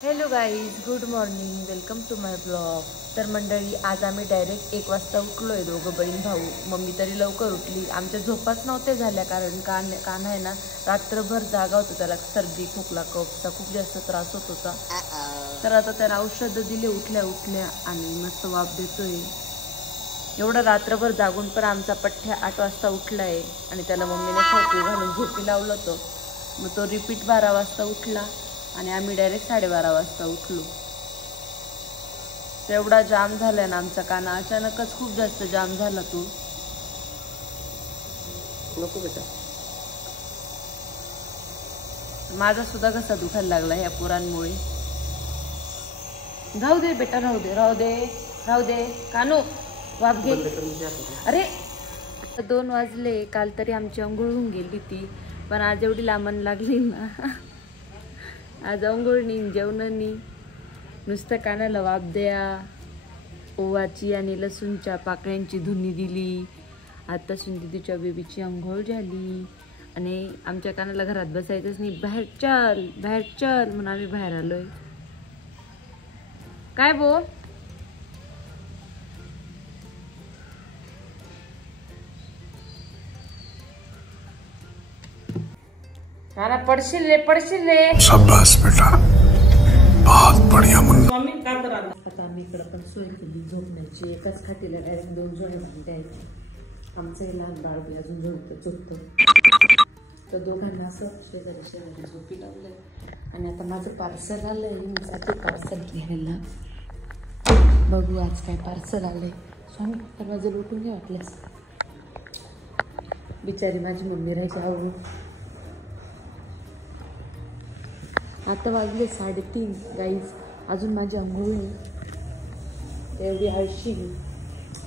Hello guys, good morning, welcome to my blog. तर मंडळी, आज आम्ही डायरेक्ट 1 वाजता उठलो आहे, दोघं बहीण भाऊ. मम्मी तरी लवकर उठली. आमच्या झोपाच नव्हत्या झाल्या, कारण कान्हा आहे ना रात्रभर जागा होतो. त्याला सर्दी, खोकला, कफचा खूप जास्त त्रास होत होता. तर आता त्याला औषधं दिले उठल्या उठल्या आणि मस्त वाफ देतोय. एवढं रात्रभर जागून पण आमचा पठ्ठ्या 8 वाजता उठला आहे आणि त्याला मम्मीने खाऊ घालून झोपी लावलं होतं. मग तो रिपीट 12 वाजता उठला आणि आम्ही डायरेक्ट 12:30 वाजता उठलो. तेवढा जाम झाला ना आमचा काना. अचानकच खूप जास्त जाम झाला. तू नको बेटा. माझा सुद्धा कसा दुखायला लागला ह्या पोरांमुळे. राहू दे बेटा, राहू दे राहू दे राहू दे. कानू वाफ घे. अरे 2 वाजले. काल तरी आमची अंघोळ होऊन गेली ती, पण आज एवढी लांबण लागली ना. आज अंघोळणी जेवणानी नुसतं कानाला वाफ द्या, ओवाची आणि लसूणच्या पाकळ्यांची धुनी दिली. आता सुंदीच्या बेबीची अंघोळ झाली आणि आमच्या कानाला घरात बसायचंच नाही. बाहेर चल बाहेर चल म्हणून आम्ही बाहेर आलोय. काय बो काना, पडशील रे पडशील रे. शाबाश बेटा, बहुत बढ़िया मुन्ना. आता आम्ही इकडं पण सोय केली झोपण्याची. एकाच खाटीला डायरेक्ट 2 जोड्या बांधायच्या. आमचं लहान बाळ बी अजून झोपतं. तर दोघांना असं शेजारी झोपी लावलंय. आणि आता माझं पार्सल आलंय. मी जाते पार्सल घ्यायला. बघू आज काय पार्सल आलंय. स्वामी दरवाजा लुटून घ्या वाटल्यास. बिचारी माझी मम्मी राहायची आवडून. आता वाजले 3:30 गाईज. अजून माझी अंघोळ एवढी आळशी.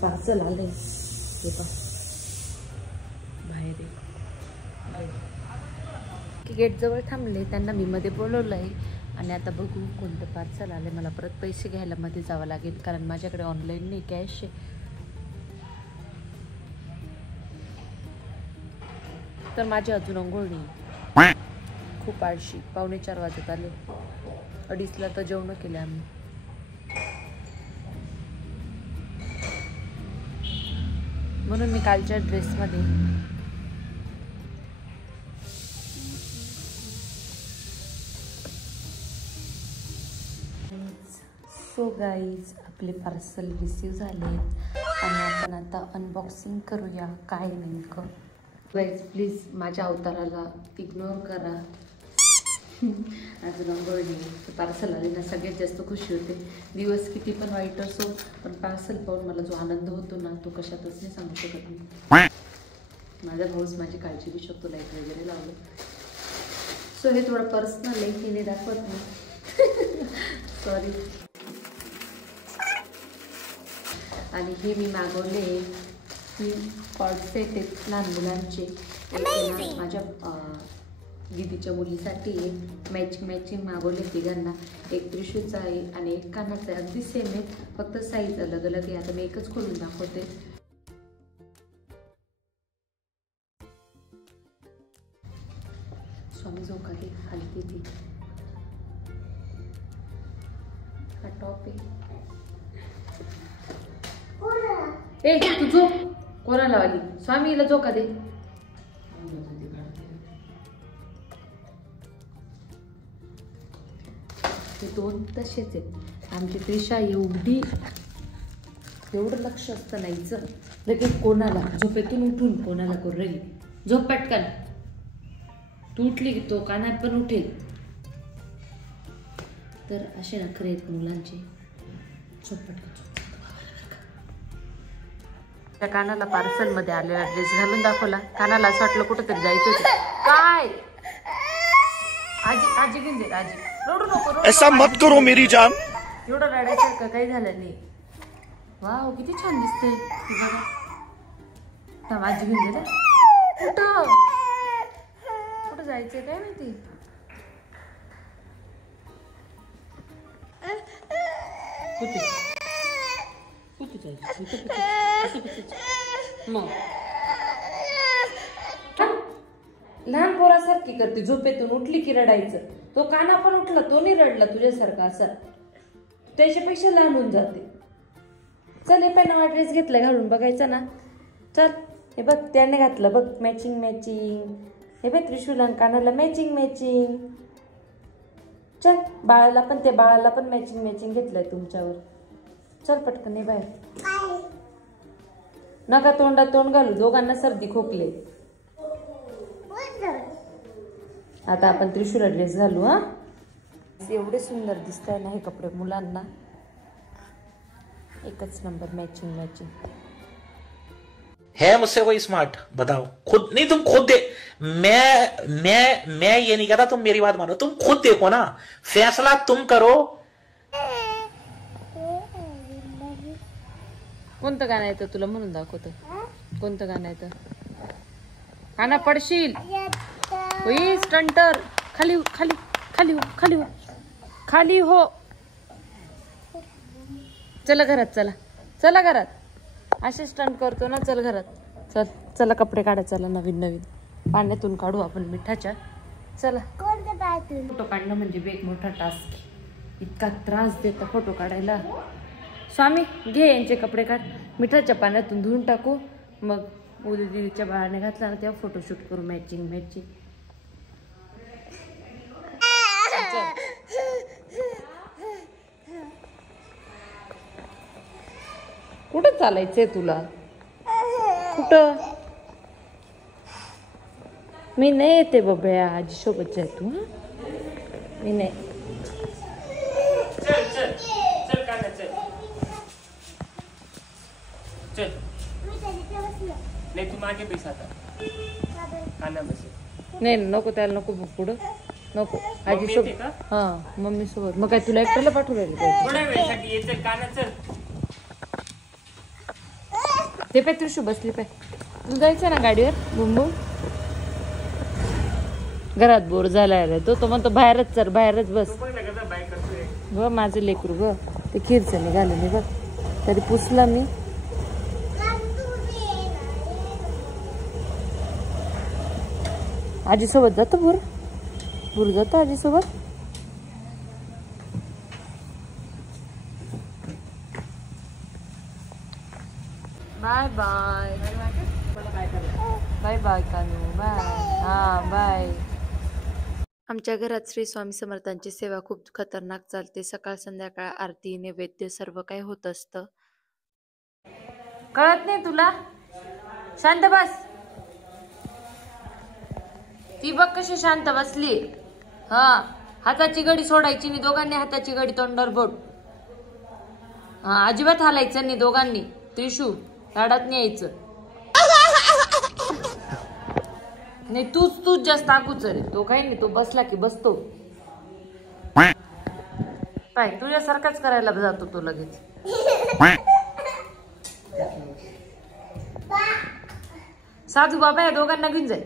पार्सल आलंय हे पा बाहेर. गेटजवळ थांबले. त्यांना मी मध्ये बोलवलं आहे आणि आता बघू कोणतं पार्सल आलंय. मला परत पैसे घ्यायला मध्ये जावं लागेल, कारण माझ्याकडे ऑनलाईन नाही, कॅश आहे. तर माझी अजून अंघोळ नाही. खूप आळशी. 3:45 वाजत आले. 2:30ला तर जेवण केले आम्ही. म्हणून मी कालच्या ड्रेसमध्ये. सो गाईज, आपले पार्सल रिसीव झाले आणि आपण आता अनबॉक्सिंग करूया. काय नेमकं गाईज, प्लीज माझ्या अवताराला इग्नोर करा. अजून अंघोळणी. पार्सल आले ना सगळ्यात जास्त खुशी होते. दिवस किती पण वाईट असो, पण पार्सल पाहून मला जो आनंद होतो ना, तो कशातच नाही सांगू शकत मी. माझा भाऊच माझी काळजी घेऊ शकतो. लाईट वगैरे लावलं. सो हे थोडं पर्सनल आहे, तिने दाखवत नाही. सॉरी. आणि हे मी मागवले. ही कॉर्डसेट आहेत लहान मुलांचे. माझ्या दीदीच्या मुलीसाठी मॅचिंग मागवले तिघांना. एक त्रिशूचा आहे आणि एक कानाचा आहे. अगदी सेम आहे, फक्त साईज अलग अलग आहे. आता मी एकच खोलून दाखवते. स्वामी झोका दे, हलती ती. हा टॉप आहे. ए तू झोप. कोणाला आली? स्वामीला झोका दे. ते 2 तसेच आहेत. आमची त्रिशा एवढं लक्ष असतं नाहीचं. लगेच कोणाला झोपेतून उठून कोणाला करू राहिली. झोप पटकन. तू उठली की तो कानात पण उठेल. तर असे नखरे आहेत मुलांचे. झोप पटकन. त्या कानाला पार्सल मध्ये आलेला ड्रेस घालून दाखवला. कानाला असं वाटलं कुठंतरी जायचं होतं. काय आजी घेऊन दे. आजी रडू नको. ऐसा मत करो मेरी जान. एवढं रडायसारखं काही झालं नाही. वाव किती छान दिसते. आजी घेऊन दे. कुठं जायचंय काय माहिती. मग लहान पोरासारखी करते. झोपेतून उठली की रडायचं. तो काना पण उठला, तो नाही रडला तुझ्यासारखा असा, त्याच्यापेक्षा लहान होऊन जाते. चल हे पण नवा ड्रेस घेतलाय घालून बघायचा ना. चल हे बघ त्याने घातलं बघ, मॅचिंग मॅचिंग. हे बघ त्रिशूल आणि कानाला मॅचिंग मॅचिंग. चल बाळाला पण, ते बाळाला पण मॅचिंग मॅचिंग घेतलंय तुमच्यावर. चल पटकन ये बाहेर. नका तोंडात तोंड घालू, दोघांना सर्दी खोकले. आता आपण त्रिशूला ड्रेस घालू. हा एवढे सुंदर दिसत आहे ना हे कपडे मुलांना, एकच नंबर मॅचिंग मॅचिंग. है मुझसे कोई स्मार्ट? बताओ खुद, नहीं तुम खुद दे, मैं ये नहीं कहता, तुम मेरी बात मानो, तुम खुद देखो ना, फैसला तुम करो. कोणतं गाणं येतं तुला म्हणून दाखवतो. कोणतं गाणं येतं? काना पडशील. होई स्टंटर. खाली खाली खाली हो, खाली हो, खाली हो. चला घरात, चला चला घरात. असे स्टंट करतो ना. चल घरात चल. चला कपडे काढा, चला नवीन नवीन पाण्यातून काढू आपण मिठाच्या. चला. फोटो काढणं म्हणजे एक मोठा टास्क. इतका त्रास देता फोटो काढायला. स्वामी घे यांचे कपडे काढ, मिठाच्या पाण्यातून धुवून टाकू. मग उद्या दिदीच्या बाळाने घातला ना तेव्हा फोटोशूट करू मॅचिंग मॅचिंग. कुठं चालायचंय तुला? कुठं? मी नाही येते बबड्या, आजी सोबत जाय तू. मी नाही. चल चल चल काना चल चल. नाही तू मागे बैस आता. काना बस. नाही नको, त्याला नको पुढं नको. आजी सोबत. हा मम्मी सोबत. मग काय तुला एकट्याला पाठवलेलं पाहिजे? थोड्या वेळासाठी ये. चल काना चल. ते पाय त्रिशू बसली पाय. तू जायचं ना गाडीवर बुंबू. घरात बोर झालाय तो म्हणतो बाहेरच चल, बाहेरच बस. ग माझं लेकरू ग. ते खीरचं निघालं मी बघ, तरी पुसला मी. आजीसोबत जातो भूर, भूर जातो आजीसोबत. बाय बाय बाय बाय कानू बाय. हा बाय. आमच्या घरात श्री स्वामी समर्थांची सेवा खूप खतरनाक चालते. सकाळ संध्याकाळ आरती नैवेद्य सर्व काही होत असतं. कळत नाही तुला? शांत बस. ती बघ कशी शांत बसली. हा हाताची घडी सोडायची नाही, दोघांनी हाताची घडी तोंडावर बोट. हा अजिबात हालायचं नाही दोघांनी. त्रिशू लाडात नाही यायचं नाही. तूच जास्त अगोचर आहे. तो काही नाही, तो बसला की बसतो. काय तुझ्यासारखाच करायला जातो तो लगेच. साधू बाबा या दोघांना घेऊन जाय.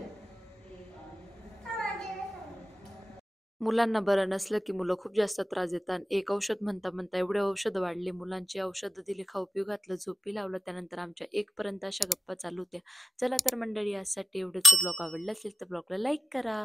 मुलांना बरं नसलं की मुलं खूप जास्त त्रास देतात. एक औषध म्हणता म्हणता एवढे औषध वाढले. मुलांची औषधं दिली, खाऊ पिऊ घातलं, झोपी लावलं. त्यानंतर आमच्या 1 पर्यंत अशा गप्पा चालू होत्या. चला तर मंडळी आजसाठी एवढंच. ब्लॉग आवडला असेल तर ब्लॉगला लाईक करा.